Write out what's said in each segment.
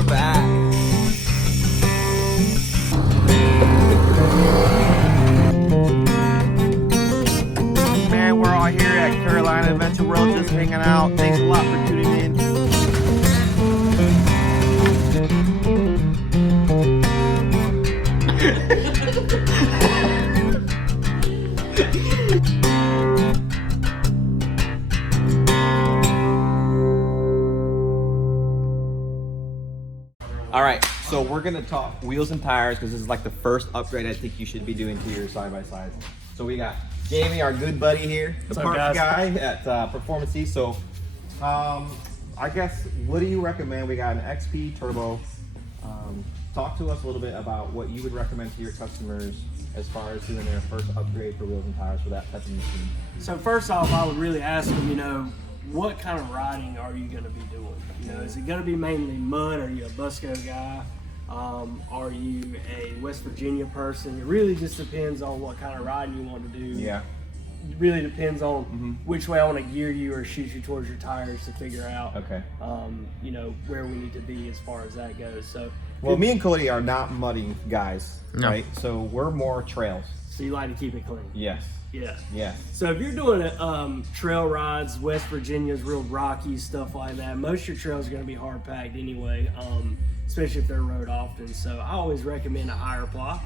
we're back. Man, we're all here at Carolina Adventure World just hanging out. Thanks a lot for tuning in. All right, so we're gonna talk wheels and tires because this is like the first upgrade I think you should be doing to your side-by-sides. So we got Jamie, our good buddy here, the parts guy at Performance E. So I guess, what do you recommend? We got an XP Turbo. Talk to us a little bit about what you would recommend to your customers as far as doing their first upgrade for wheels and tires for that type of machine. So first off, I would really ask them, what kind of riding are you going to be doing? Is it going to be mainly mud? Are you a Busco guy? Are you a West Virginia person? It really just depends on what kind of riding you want to do. Yeah. It really depends on which way I want to gear you or shoot you towards your tires to figure out, where we need to be as far as that goes. So, well, me and Cody are not muddy guys, right? So we're more trails. So you like to keep it clean? Yes. Yeah. Yeah. So if you're doing trail rides, West Virginia's real rocky, stuff like that, most of your trails are going to be hard packed anyway, especially if they're rode often. So I always recommend a higher ply.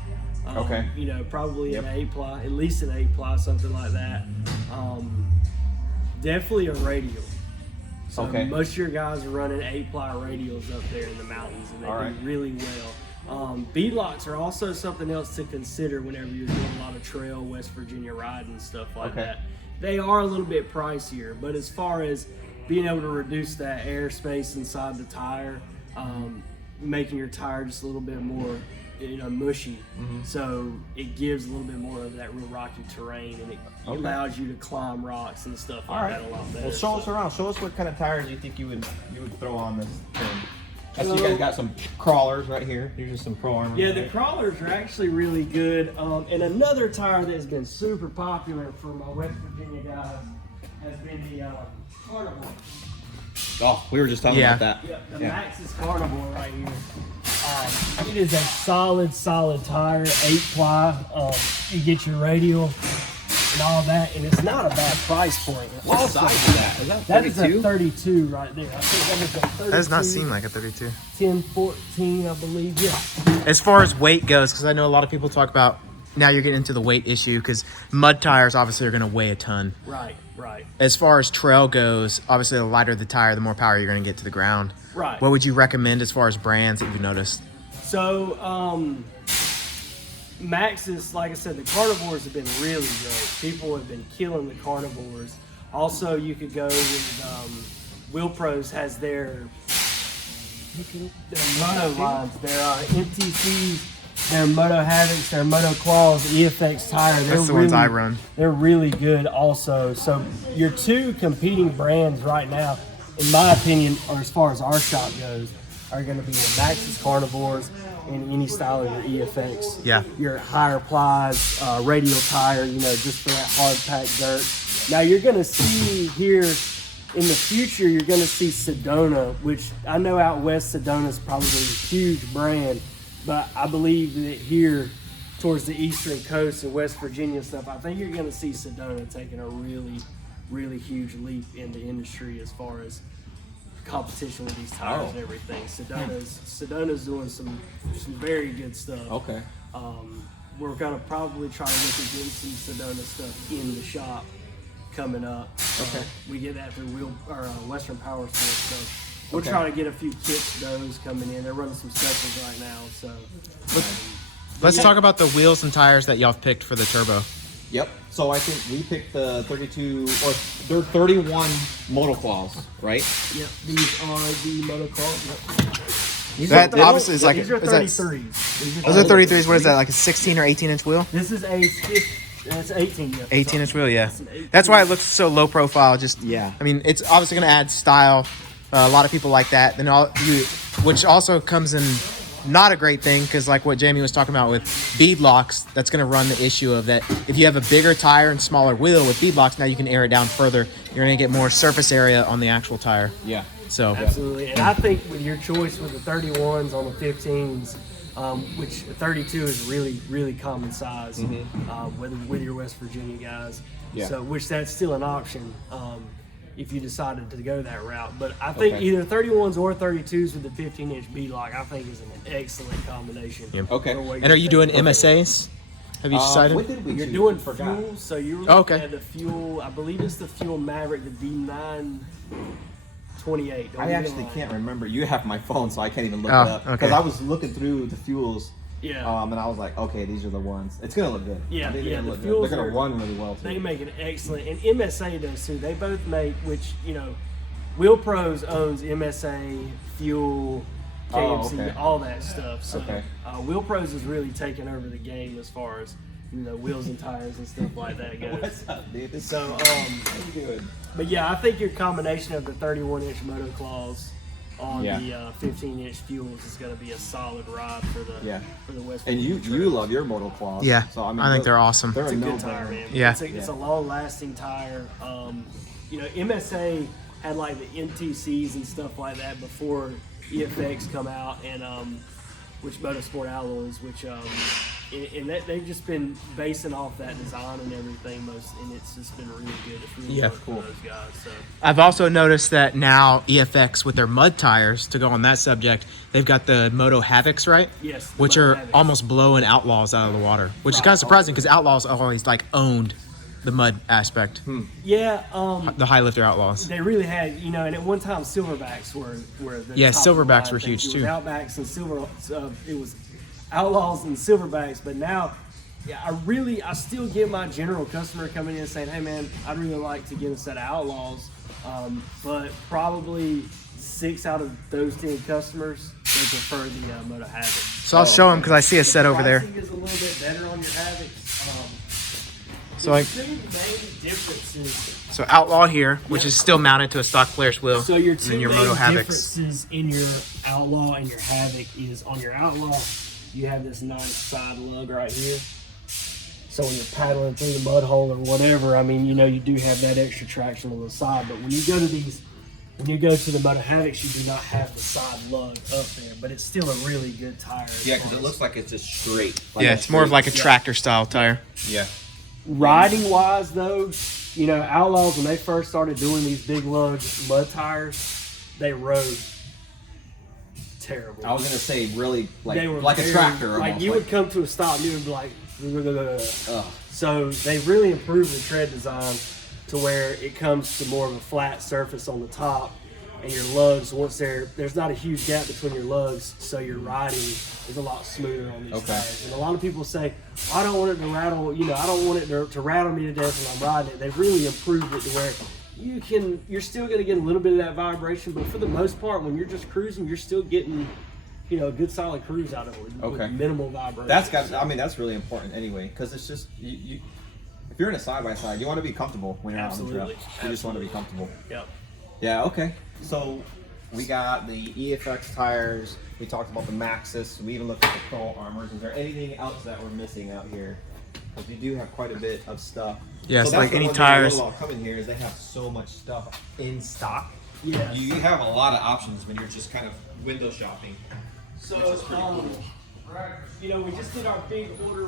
Okay. Probably an 8-ply, at least an 8-ply, something like that. Definitely a radial. So most of your guys are running 8-ply radials up there in the mountains, and they do really well. Beadlocks are also something else to consider whenever you're doing a lot of trail West Virginia riding and stuff like that. They are a little bit pricier, but as far as being able to reduce that airspace inside the tire, making your tire just a little bit more mushy, so it gives a little bit more of that real rocky terrain, and it allows you to climb rocks and stuff like that a lot better. Well, show us around. Show us what kind of tires you think you would throw on this thing. I see you guys got some crawlers right here. These are some pro armor. Yeah, the crawlers are actually really good. And another tire that has been super popular for my West Virginia guys has been the Carnivore. Oh, we were just talking about that. Yeah, the Maxxis Carnivore right here. It is a solid tire, 8-ply. You get your radial and all that, and it's not a bad price point. What size is that? Is that 32? That is a 32 right there. I think that is a 32. That does not seem like a 32. 10, 14, I believe, yeah. As far as weight goes, because I know a lot of people talk about, now you're getting into the weight issue, because mud tires obviously are going to weigh a ton. Right. As far as trail goes, obviously the lighter the tire, the more power you're going to get to the ground. Right. What would you recommend as far as brands that you've noticed? So, Maxxis, like I said, the Carnivores have been really good. People have been killing the Carnivores. Also, you could go with Wheel Pros has their moto lines, their MTCs, their Moto Havocs, their Moto Claws, EFX tire. That's the ones I run. They're really good also. So your two competing brands right now, in my opinion, or as far as our shop goes, are going to be the Maxxis Carnivores and any style of your EFX. Yeah. Your higher plies, radial tire, just for that hard packed dirt. Now you're going to see here in the future, you're going to see Sedona, which I know out west Sedona's probably a huge brand, but I believe that here towards the eastern coast and West Virginia stuff, I think you're going to see Sedona taking a really, really huge leap in the industry as far as competition with these tires and everything. Sedona's doing some very good stuff. Okay. We're gonna probably try to look at getting some Sedona stuff in the shop coming up. Okay. We get that through Western Power Sports, so we'll try to get a few kits of those coming in. They're running some specials right now, so. Let's talk about the wheels and tires that y'all have picked for the turbo. Yep. So I think we picked the 32, or they're 31 Motoclaws, right? Yep. These are the Motoclaws. Yep. That obviously is like these are 33s. Those are 33s. What is that, like a 16 or 18-inch wheel? This is that's 18. Yeah. 18-inch wheel, yeah. That's why it looks so low profile. I mean, it's obviously going to add style. A lot of people like that. Which also comes in not a great thing, because like what Jamie was talking about with bead locks, that's going to run the issue of that if you have a bigger tire and smaller wheel with bead locks, now you can air it down further. You're going to get more surface area on the actual tire. Yeah. So absolutely. And I think with your choice with the 31s on the 15s, which 32 is really, really common size, with your West Virginia guys. Yeah. So, which that's still an option if you decided to go that route. But I think either 31s or 32s with the 15-inch beadlock, I think is an excellent combination. Yep. Okay. And are you doing MSAs? Have you decided? What did we You're choose? doing Forgot. fuel, so you're looking at the fuel. I believe it's the Fuel Maverick, the D928. I actually can't remember. You have my phone, so I can't even look Oh, it up. Because okay. I was looking through the fuels. Yeah. And I was like, okay, these are the ones. It's gonna look good. Yeah, I think yeah. They're The gonna fuels They're gonna run really well too. They make an excellent, and MSA does too. They both make, which Wheel Pros owns MSA, Fuel, KMC, all that stuff. So Wheel Pros has really taken over the game as far as wheels and tires and stuff like that goes. What's up, dude? So how you doing? but yeah, I think your combination of the 31-inch motoclaws on the 15-inch fuels is going to be a solid ride for the West. And you love your motoclaws. Yeah. So I think they're awesome. It's a good tire, man. Yeah. It's a long-lasting tire. MSA had like the MTCs and stuff like that before EFX come out, and which Motorsport Alloys, which and that they've just been basing off that design and everything and it's just been really good. It's really worked for those guys. So I've also noticed that now EFX with their mud tires, to go on that subject, they've got the Moto Havocs, right? Yes. Which are almost blowing Outlaws out of the water, which is kind of surprising because Outlaws always like owned the mud aspect. Yeah. The high lifter Outlaws. They really had, and at one time Silverbacks were the top Silverbacks were things. huge It was too. Outbacks and it was Outlaws and Silverbacks, but now I still get my general customer coming in and saying, hey man, I'd really like to get a set of Outlaws, but probably 6 out of those 10 customers, they prefer the Moto Havoc. So I'll show them because I see a set over there. Pricing is a little bit better on your Havocs. So like, the main difference is, so Outlaw here, which is still mounted to a stock Polaris wheel. so your and two then your main Moto Havocs. differences in your Outlaw and your Havoc is on your Outlaw, you have this nice side lug right here. So when you're paddling through the mud hole or whatever, you do have that extra traction on the side. But when you go to the Moto Havocs, you do not have the side lug up there. But it's still a really good tire. Yeah, because it looks like it's just straight. It's more of like a tractor style tire. Yeah. Riding wise though, Outlaws, when they first started doing these big lug mud tires, they rode terrible. I was gonna say really They were like a tractor. Like almost, you would come to a stop, and you would be like, so they really improved the tread design to where it comes to more of a flat surface on the top, and your lugs, once there's not a huge gap between your lugs, so your riding is a lot smoother on these tires. And a lot of people say, I don't want it to rattle, I don't want it to rattle me to death when I'm riding it. They've really improved it to where you're still going to get a little bit of that vibration, but for the most part, when you're just cruising, you're still getting, a good solid cruise out of it with minimal vibration. That's really important anyway, because it's just you. If you're in a side-by-side, you want to be comfortable when you're out on the trail. You just want to be comfortable. Yep. Yeah, okay. So we got the EFX tires. We talked about the Maxxis. We even looked at the Pro Armors. Is there anything else that we're missing out here? Because we do have quite a bit of stuff. Yes, so like any tires. What coming here is they have so much stuff in stock. Yes. You have a lot of options when you're just kind of window shopping. So, we just did our big order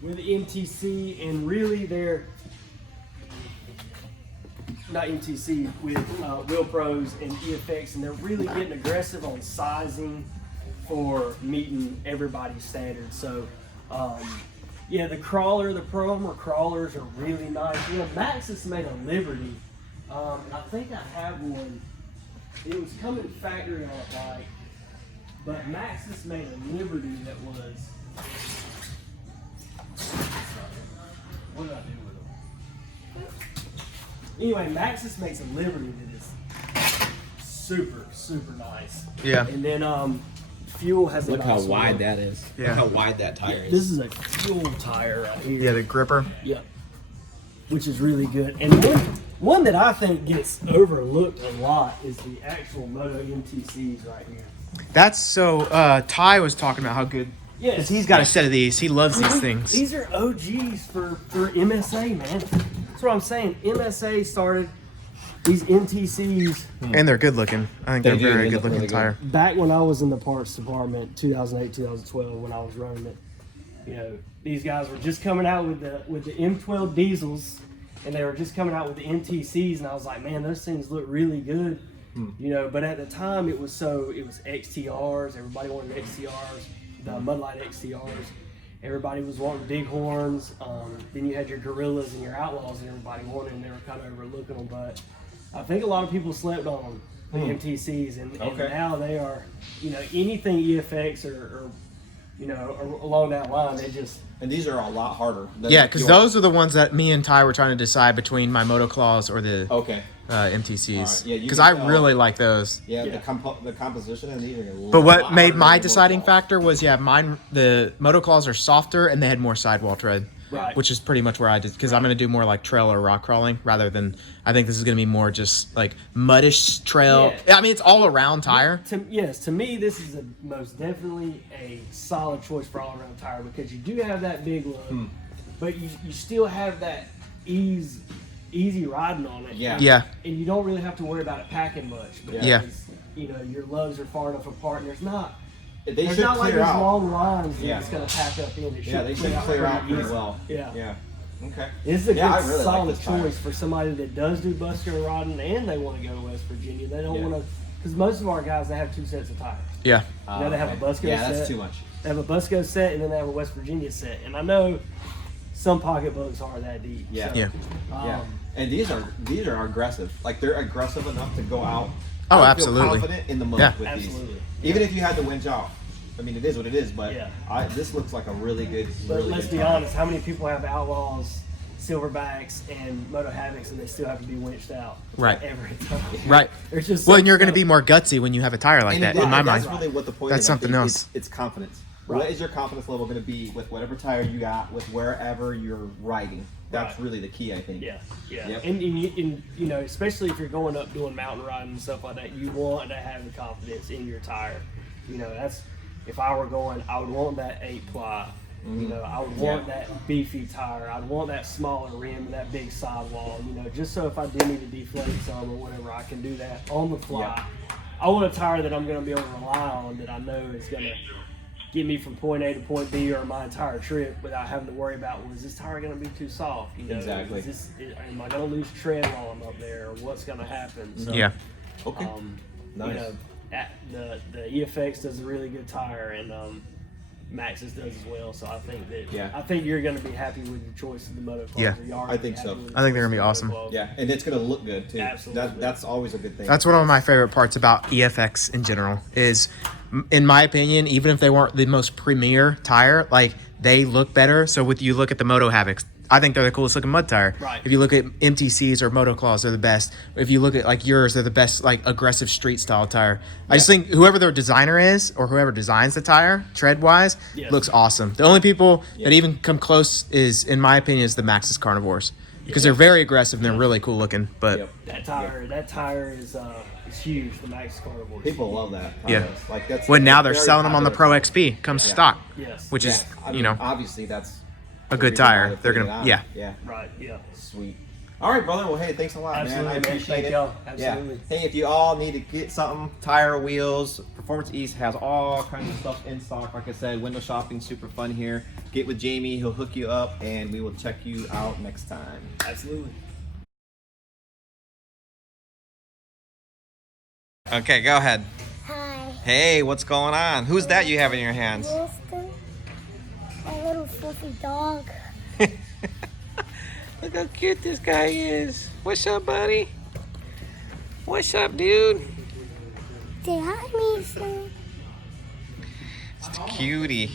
with MTC, and really they're not MTC, with Wheel Pros and EFX, and they're really getting aggressive on sizing for meeting everybody's standards. So, the Pro Armor crawlers are really nice. Maxxis made a Liberty. I think I have one. It was coming factory on a bike, but Maxxis made a Liberty that was. What did I do with them? Anyway, Maxxis makes a Liberty that is super, super nice. Yeah. And then Fuel has a Look nice how wide one. that is. Yeah. Look how wide that tire is. This is a Fuel tire right here. Yeah, the gripper. Yep. Which is really good. And one that I think gets overlooked a lot is the actual Moto MTCs right here. That's so. Ty was talking about how good. Yes. Because he's got a set of these. He loves these things. These are OGs for MSA, man. That's what I'm saying. MSA started these MTCs, and they're good looking. I think they're very good looking tire. Back when I was in the parts department, 2008, 2012, when I was running it, you know, these guys were just coming out with the M12 diesels, and they were just coming out with the MTCs, and I was like, man, those things look really good, you know. But at the time, it was XTRs. Everybody wanted XTRs, the Mudlight XTRs. Everybody was wanting bighorns. Then you had your Gorillas and your Outlaws, and everybody wanted, and they were kind of overlooking them. But I think a lot of people slept on them, the MTCs, and now they are, you know, anything EFX or you know, along that line, they just. And these are a lot harder. Yeah, because those are the ones that me and Ty were trying to decide between my Motoclaws or the MTCs. Because I really like those. Yeah, the composition of these are But what made my deciding factor was, mine, the Motoclaws are softer and they had more sidewall tread. Right. Which is pretty much where I did, because I'm going to do more like trail or rock crawling rather than, I think this is going to be more just like muddish trail. Yeah. I mean, it's all around tire. To me, this is most definitely a solid choice for all around tire, because you do have that big look, but you still have that easy riding on it. Yeah. And you don't really have to worry about it packing much, because you know, your lugs are far enough apart, and there's not like these long lines that's going to pack up in. They should clear out pretty well. Yeah. Okay. It's a good, really solid choice for somebody that does do busker riding and they want to go to West Virginia. They don't want to, because most of our guys, they have 2 sets of tires. Yeah. You know, they have a Busco set. Yeah, that's too much. They have a Busco set, and then they have a West Virginia set. And I know some pocketbooks are that deep. Yeah. So, And these are aggressive. Like, they're aggressive enough to go out. Oh, I absolutely. Feel confident in the mud with absolutely. these. Even if you had the winch off. I mean, it is what it is, but this looks like a really good. But let's be honest, how many people have Outlaws, Silverbacks, and Moto Havocs, and they still have to be winched out every time? Right. Just and you're going to be more gutsy when you have a tire like that, in my mind. That's really what the point That's is. something else. It's confidence. What is your confidence level going to be with whatever tire you got, with wherever you're riding? That's really the key, I think. Yeah. Yep. And you know, especially if you're going up doing mountain riding and stuff like that, you want to have the confidence in your tire. You know, that's, if I were going, I would want that 8-ply. You know, I would want that beefy tire. I'd want that smaller rim and that big sidewall. You know, just so if I do need to deflate some or whatever, I can do that on the fly. I want a tire that I'm going to be able to rely on, that I know is going to get me from point A to point B or my entire trip without having to worry about, well, is this tire going to be too soft? You know, exactly. Am I going to lose tread while I'm up there, or what's going to happen? So, yeah. Okay. Nice. You know, the EFX does a really good tire, and Maxxis does as well. So I think that I think you're going to be happy with your choice of the Motoclaws. Yeah, I think so. I think they're going to be awesome. Yeah, and it's going to look good too. Absolutely. That's always a good thing. That's one of my favorite parts about EFX in general is, in my opinion, even if they weren't the most premier tire, like, they look better. So with you look at the Moto Havocs, I think they're the coolest looking mud tire. Right. If you look at MTCs or Motoclaws, they're the best. If you look at like yours, they're the best, like, aggressive street style tire. I just think whoever their designer is, or whoever designs the tire tread wise, looks awesome. The only people that even come close is, in my opinion, is the Maxxis Carnivores, because they're very aggressive and they're really cool looking. But that tire is huge. The Maxxis Carnivores. People love that. Yeah. Like, that's. Well, now they're selling them on the Pro XP. Comes stock. Yes. Which is, I mean, you know, obviously that's a good tire. They're gonna, yeah. Right. Yeah. Sweet. All right, brother. Well, hey, thanks a lot, Absolutely, man. I appreciate it. Y'all. Absolutely. Yeah. Hey, if you all need to get something, tire, wheels, Performance East has all kinds of stuff in stock. Like I said, window shopping, super fun here. Get with Jamie. He'll hook you up, and we will check you out next time. Absolutely. Okay, go ahead. Hi. Hey, what's going on? Who's that you have in your hands? Wilson, a little fluffy dog. Look how cute this guy is. What's up, buddy? What's up, dude? Say hi, Mason. It's a cutie.